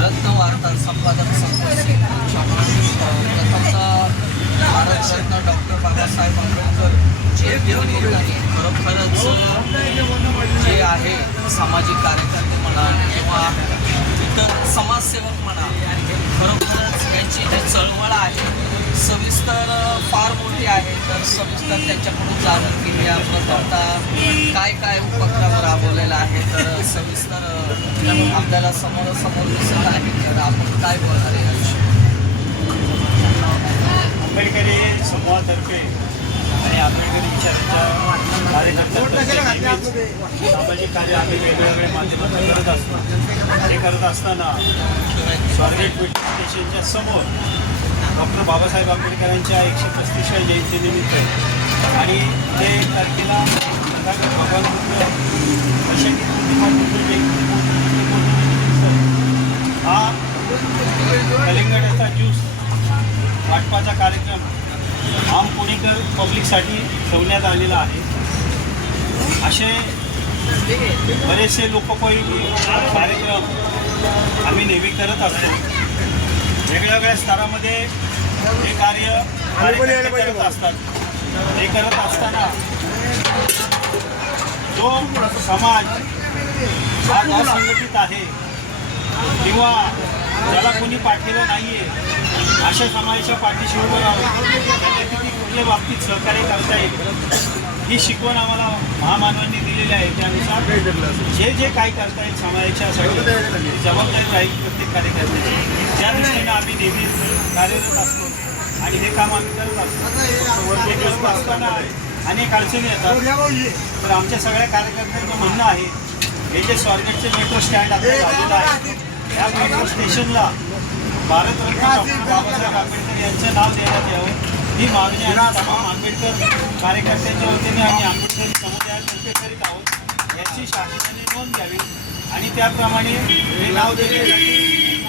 रत्न वार्ता संपादक संतोष सिंग प्रथमतः भारतरत्न डॉक्टर बाबासाहेब आंबेडकर जे खरोखरच जे आहे सामाजिक कार्यकर्ते म्हणा किंवा इतर समाजसेवक म्हणा, खरोखरच यांची जी चळवळ आहे सविस्तर फार मोठी आहे. तर सविस्तर त्यांच्याकडून जाणून घेऊया प्रथमतः काय काय उपक्रम राबवलेला आहे. तर सविस्तर आपल्याला समोर दिसत आहे. तर आपण काय बोलणार आहे याविषयी? आंबेडकरी समूहातर्फे आणि आंबेडकरी विचारांच्या कार्यकर्त्यांतर्फे सामाजिक कार्य आम्ही वेगवेगळ्या माध्यमातून करत असतो. हे करत असताना स्वारगेट पेट्रोल स्टेशनच्या समोर डॉक्टर बाबासाहेब आंबेडकरांच्या 135व्या जयंतीनिमित्त आणि ते 1 तारखेला भगवान बुद्ध अशंकित प्रतिमा बुद्ध जयंती हा कलिंगडाचा ज्यूस वाटपाचा कार्यक्रम आम पुणेकर पब्लिकसाठी ठेवण्यात आलेला आहे. असे बरेचसे लोकोपयोगी कार्यक्रम आम्ही नेहमी करत असतो. वेगवेगळ्या स्तरामध्ये हे कार्य करत असतात. हे करत असताना जो समाज हा असंघटित आहे किंवा ज्याला कोणी पाठलेलं नाही आहे अशा समाजाच्या पाठीशी उभं राहून त्यांना किती कुठल्या बाबतीत सहकार्य करता येईल ही शिकवण आम्हाला महामानवांनी दिलेली आहे. त्यानुसार जे जे काय करता येईल समाजाच्यासाठी जबाबदारी राहील प्रत्येक कार्यकर्त्याची. त्या दृष्टीनं आम्ही नेहमी कार्यरत असतो आणि हे काम आम्ही करत असतो. असताना अनेक अडचणी येतात. तर आमच्या सगळ्या कार्यकर्त्यांचं म्हणणं आहे हे जे स्वारगेटचे मेट्रो स्टँड आता झालेलं आहे या मेट्रो स्टेशनला भारतरत्न डॉक्टर बाबासाहेब आंबेडकर यांचं नाव देण्यात यावं ही मागणी आम्ही तमाम आंबेडकर कार्यकर्त्यांच्या वतीने आम्ही आंबेडकर समुदायातर्फे करीत आहोत. याची शासनाने नोंद घ्यावी आणि त्याप्रमाणे हे नाव देण्यासाठी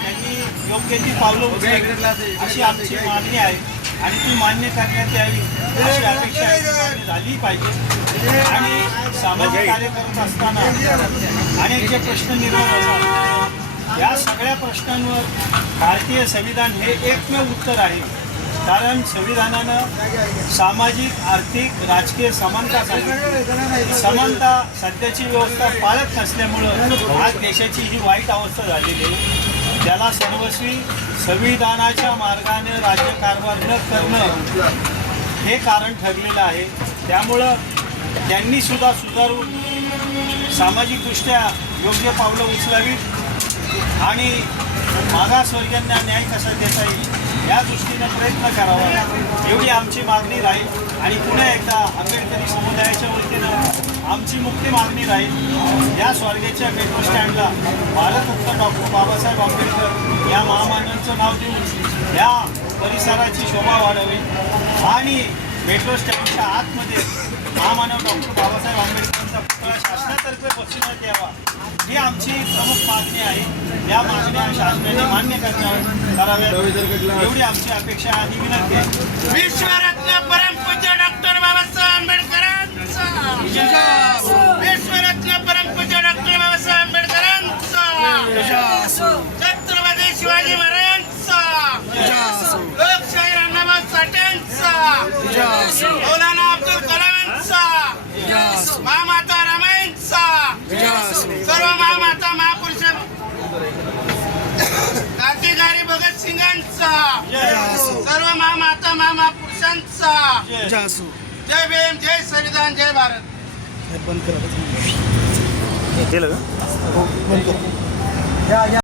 त्यांनी योग्य ती पावलं उचलावी अशी आमची मागणी आहे आणि ती मान्य करण्यात यावी अशी अपेक्षा झाली पाहिजे. आणि सामाजिक कार्य करत असताना अनेक जे प्रश्न निर्माण होतात या सगळ्या प्रश्नांवर भारतीय संविधान हे एकमेव उत्तर आहे. कारण संविधानानं सामाजिक आर्थिक राजकीय समानता सांगितली. समानता सध्याची व्यवस्था पाळत नसल्यामुळं आज देशाची ही वाईट अवस्था झालेली आहे. त्याला सर्वस्वी संविधानाच्या मार्गाने राज्यकारभार न करणं हे कारण ठरलेलं आहे. त्यामुळं त्यांनीसुद्धा सुधारून सामाजिकदृष्ट्या योग्य पावलं उचलावी आणि मागासवर्गीयांना न्याय कसा देता येईल या दृष्टीनं प्रयत्न करावा एवढी आमची मागणी राहील. आणि पुन्हा एकदा आंबेडकरी समुदायाच्या वतीनं आमची मुख्य मागणी राहील या स्वारगेटच्या मेट्रो स्टँडला भारतरत्न डॉक्टर बाबासाहेब आंबेडकर या महामानवांचं नाव देऊन या परिसराची शोभा वाढावी आणि मेट्रो स्टँडच्या आतमध्ये महामानव डॉक्टर बाबासाहेब आंबेडकरांचा पुतळा शासनातर्फे बसविण्यात यावा ही आमची प्रमुख मागणी आहे. या मागण्या शासनाने मान्य कराव्यात एवढी आमची अपेक्षा आणि विनंती आहे. विश्वरत्न परमपूज्य डॉक्टर बाबासाहेब आंबेडकरांचा विश्वरत्न परमपूज्य डॉक्टर बाबासाहेब आंबेडकरांचा छत्रपती शिवाजी महाराजांचा लोकशाहीर अण्णाभाऊ साठेंचा मौलाना अब्दुल कलामांचा महामाता रामायणचा सर्व महामाता महापुरुष क्रांतिकारी भगतसिंगांचा सर्व महामाता महापुरुषांचा जय भीम जय संविधान जय भारत. बंद करा.